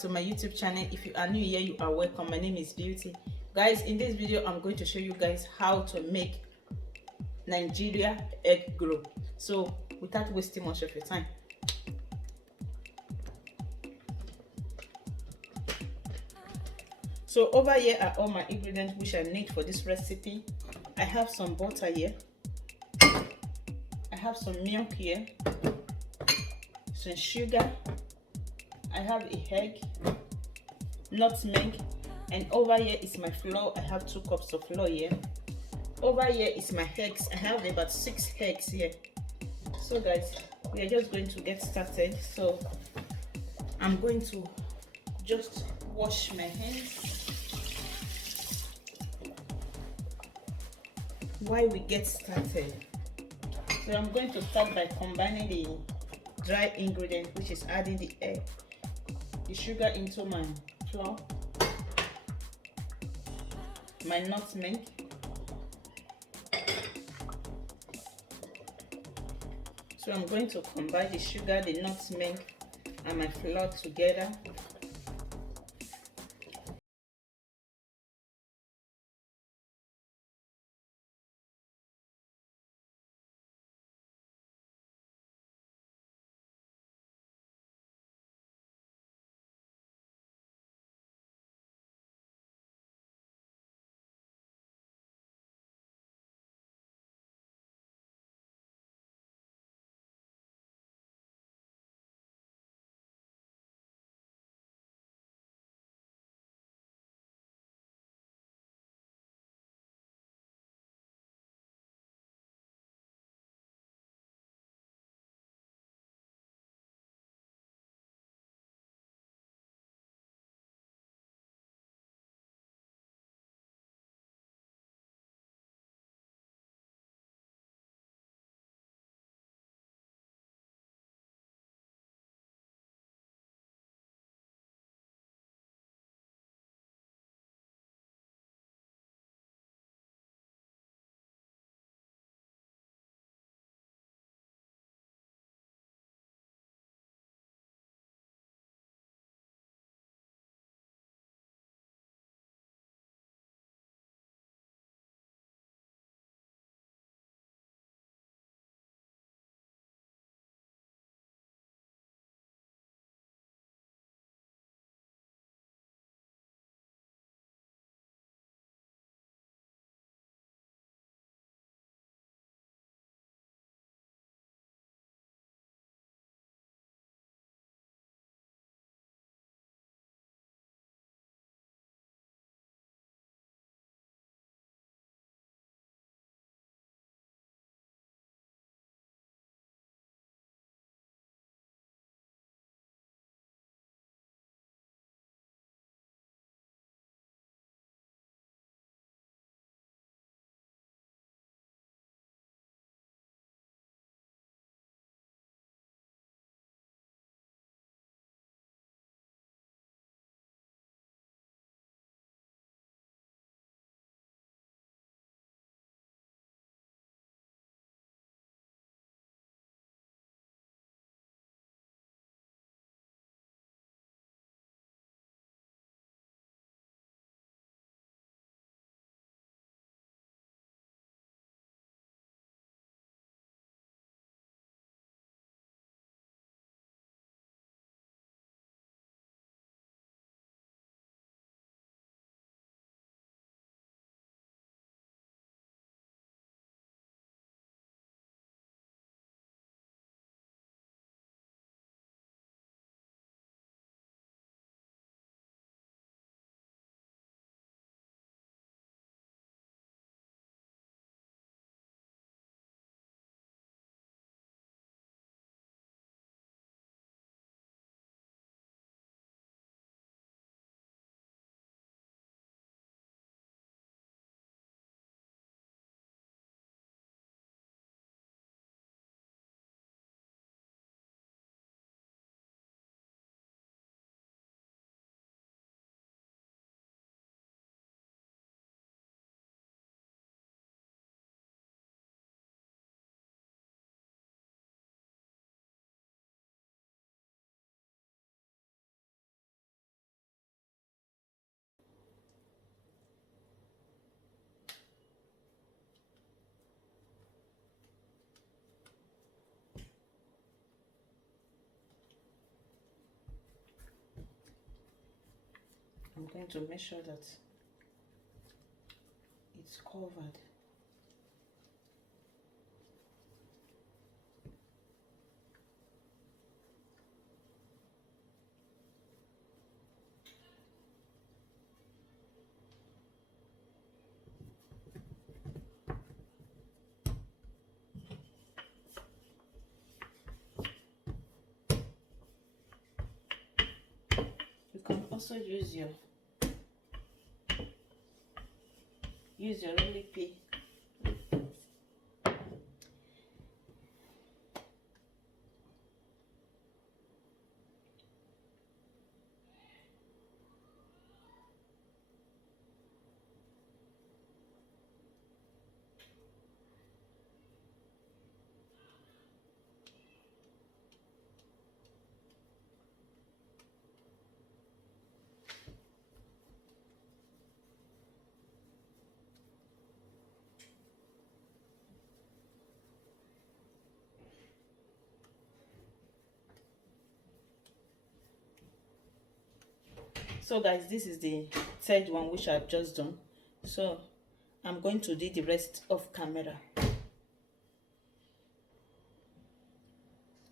to my YouTube channel. If you are new here, you are welcome. My name is Beauty. Guys, in this video I'm going to show you guys how to make Nigeria egg roll. So without wasting much of your time, so over here are all my ingredients which I need for this recipe. I have some butter here, I have some milk here, some sugar, I have a egg, nutmeg, and over here is my flour. I have 2 cups of flour here. Over here is my eggs. I have about 6 eggs here. So guys, we are just going to get started. So I'm going to just wash my hands while we get started. So I'm going to start by combining the dry ingredient, which is adding the egg, the sugar into my flour, my nutmeg, so I'm going to combine the sugar, the nutmeg, and my flour together. I'm going to make sure that it's covered. You can also use your rolly pin. So guys, this is the third one which I've just done. So I'm going to do the rest of camera.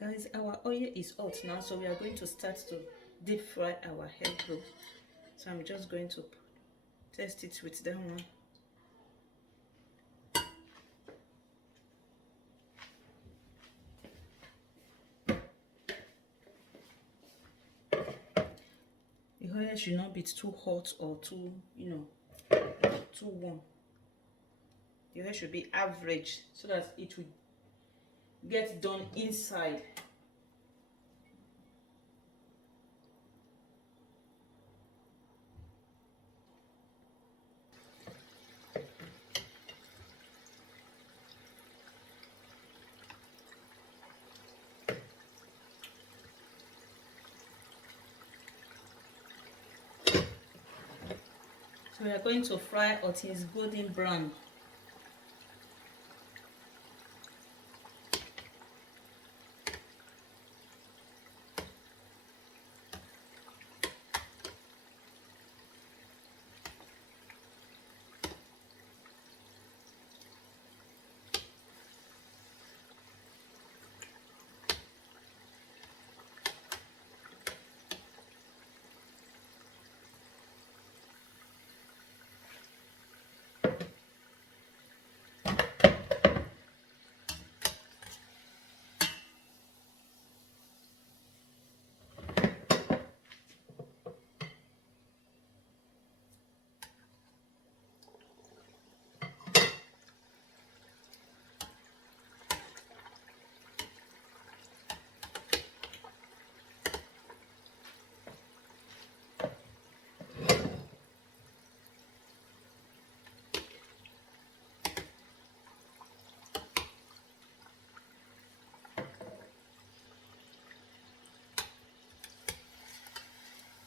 Guys, our oil is hot now, so we are going to start to deep fry our egg roll. So I'm just going to test it with that one. The oil should not be too hot or too, too warm. The oil should be average so that it will get done inside. So we are going to fry until it's golden brown.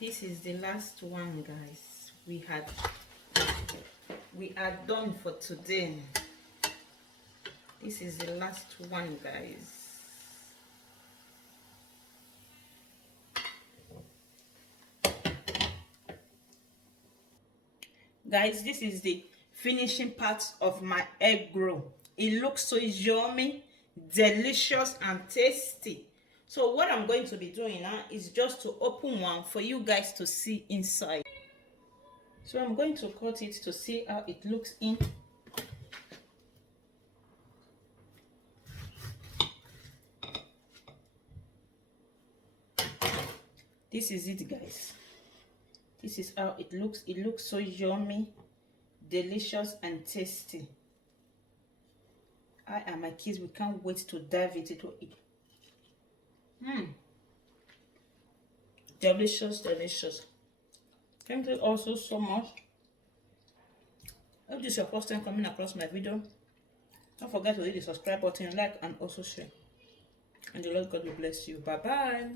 This is the last one, guys. We are done for today. This is the last one, guys. Guys, this is the finishing part of my egg roll. It looks so yummy, delicious and tasty. So what I'm going to be doing now is just to open one for you guys to see inside. So I'm going to cut it to see how it looks in. This is it, guys. This is how it looks. It looks so yummy, delicious and tasty. I and my kids, we can't wait to dive into it. Delicious, delicious. Thank you also so much. If this is your first time coming across my video, don't forget to hit the subscribe button, like and also share. And the Lord God will bless you. Bye bye.